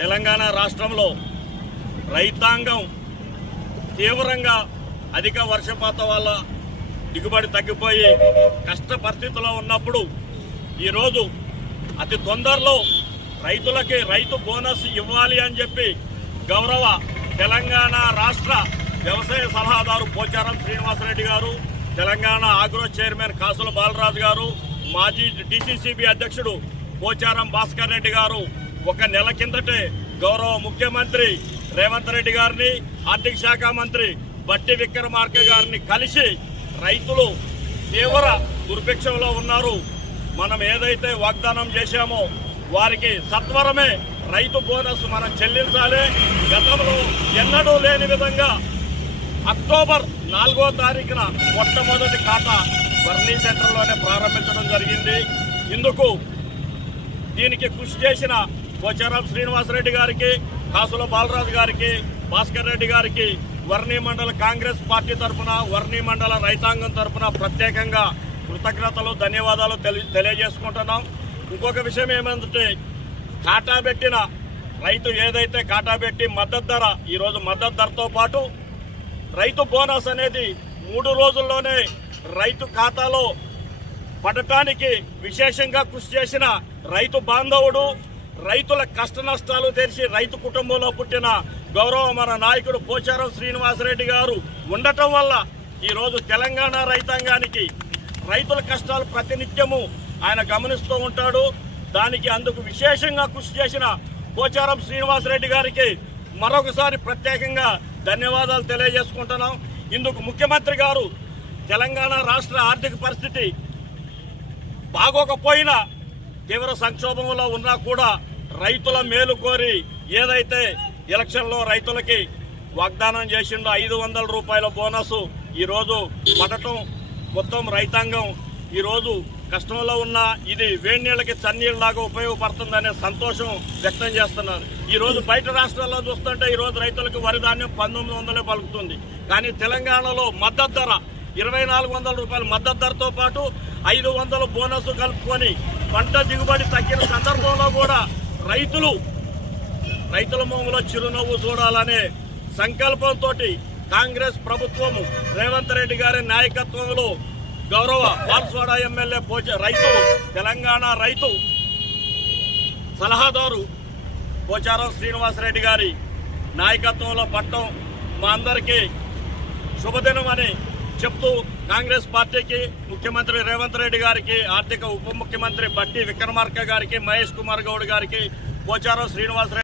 తెలంగాణ రాష్ట్రంలో రైతాంగం తీవ్రంగా అధిక వర్షపాతం వల్ల దిగుబడి తగ్గిపోయి కష్ట పరిస్థితుల్లో ఉన్నప్పుడు ఈరోజు అతి తొందరలో రైతులకి రైతు బోనస్ ఇవ్వాలి అని చెప్పి గౌరవ తెలంగాణ రాష్ట్ర వ్యవసాయ సలహాదారు పోచారం శ్రీనివాసరెడ్డి గారు, తెలంగాణ ఆగ్రో చైర్మన్ కాసుల బాలరాజు గారు, మాజీ డిసిసిబి అధ్యక్షుడు పోచారం భాస్కర్ రెడ్డి గారు ఒక నెల కిందటే గౌరవ ముఖ్యమంత్రి రేవంత్ రెడ్డి గారిని, ఆర్థిక శాఖ మంత్రి బట్టి విక్రమార్క గారిని కలిసి రైతులు తీవ్ర దుర్భిక్షంలో ఉన్నారు, మనం ఏదైతే వాగ్దానం చేశామో వారికి సత్వరమే రైతు బోనస్ మనం చెల్లించాలి. గతంలో ఎన్నడూ లేని విధంగా అక్టోబర్ 4వ తారీఖున మొట్టమొదటి ఖాతా వర్ణీ సెంటర్లోనే ప్రారంభించడం జరిగింది. దీనికి కృషి చేసిన పోచారం శ్రీనివాసరెడ్డి గారికి, కాసుల బాలరాజు గారికి, భాస్కర్ రెడ్డి గారికి వర్ణీ మండల కాంగ్రెస్ పార్టీ తరఫున, వర్ణీ మండల రైతాంగం తరఫున ప్రత్యేకంగా కృతజ్ఞతలు, ధన్యవాదాలు తెలియజేసుకుంటున్నాం. ఇంకొక విషయం ఏమంటే, కాటా పెట్టిన రైతు ఏదైతే కాటా పెట్టి మద్దతు ధర, ఈరోజు మద్దతు ధరతో పాటు రైతు బోనస్ అనేది 3 రోజుల్లోనే రైతు ఖాతాలో పడటానికి విశేషంగా కృషి చేసిన రైతు బాంధవుడు, రైతుల కష్ట నష్టాలు తెలిసి రైతు కుటుంబంలో పుట్టిన గౌరవ మన నాయకుడు పోచారం శ్రీనివాసరెడ్డి గారు ఉండటం వల్ల ఈరోజు తెలంగాణ రైతాంగానికి రైతుల కష్టాలు ప్రతినిత్యము ఆయన గమనిస్తూ ఉంటాడు. అందుకు విశేషంగా కృషి చేసిన పోచారం శ్రీనివాసరెడ్డి గారికి మరొకసారి ప్రత్యేకంగా ధన్యవాదాలు తెలియజేసుకుంటున్నాం. ఇందుకు ముఖ్యమంత్రి గారు తెలంగాణ రాష్ట్ర ఆర్థిక పరిస్థితి బాగోకపోయినా, తీవ్ర సంక్షోభంలో ఉన్నా కూడా రైతుల మేలు కోరి ఏదైతే ఎలక్షన్లో రైతులకి వాగ్దానం చేసిండో 500 రూపాయల బోనస్ ఈరోజు పడటం, మొత్తం రైతాంగం ఈరోజు కష్టంలో ఉన్న ఇది వేడి నీళ్ళకి చన్నీళ్ళలాగా ఉపయోగపడుతుందనే సంతోషం వ్యక్తం చేస్తున్నారు. ఈరోజు బయట రాష్ట్రాల్లో చూస్తుంటే ఈరోజు రైతులకు వరి ధాన్యం 1900 పలుకుతుంది. కానీ తెలంగాణలో మద్దతు ధర 2400 రూపాయల మద్దతు ధరతో పాటు 500 బోనస్ కలుపుకొని పంట దిగుబడి తగ్గిన సందర్భంలో కూడా రైతుల మొహంలో చిరునవ్వు చూడాలనే సంకల్పంతో కాంగ్రెస్ ప్రభుత్వం రేవంత్ రెడ్డి గారి నాయకత్వంలో గౌరవ బాన్స్వాడ ఎమ్మెల్యే తెలంగాణ రైతు సలహాదారు పోచారం శ్రీనివాసరెడ్డి గారి నాయకత్వంలో పట్టం మా అందరికీ శుభదినం అని చెప్తూ, కాంగ్రెస్ పార్టీకి, ముఖ్యమంత్రి రేవంత్ రెడ్డి గారికి, ఆర్థిక ఉప ముఖ్యమంత్రి బట్టి విక్రమార్క గారికి, మహేష్ కుమార్ గౌడ్ గారికి, పోచారం శ్రీనివాసరెడ్డి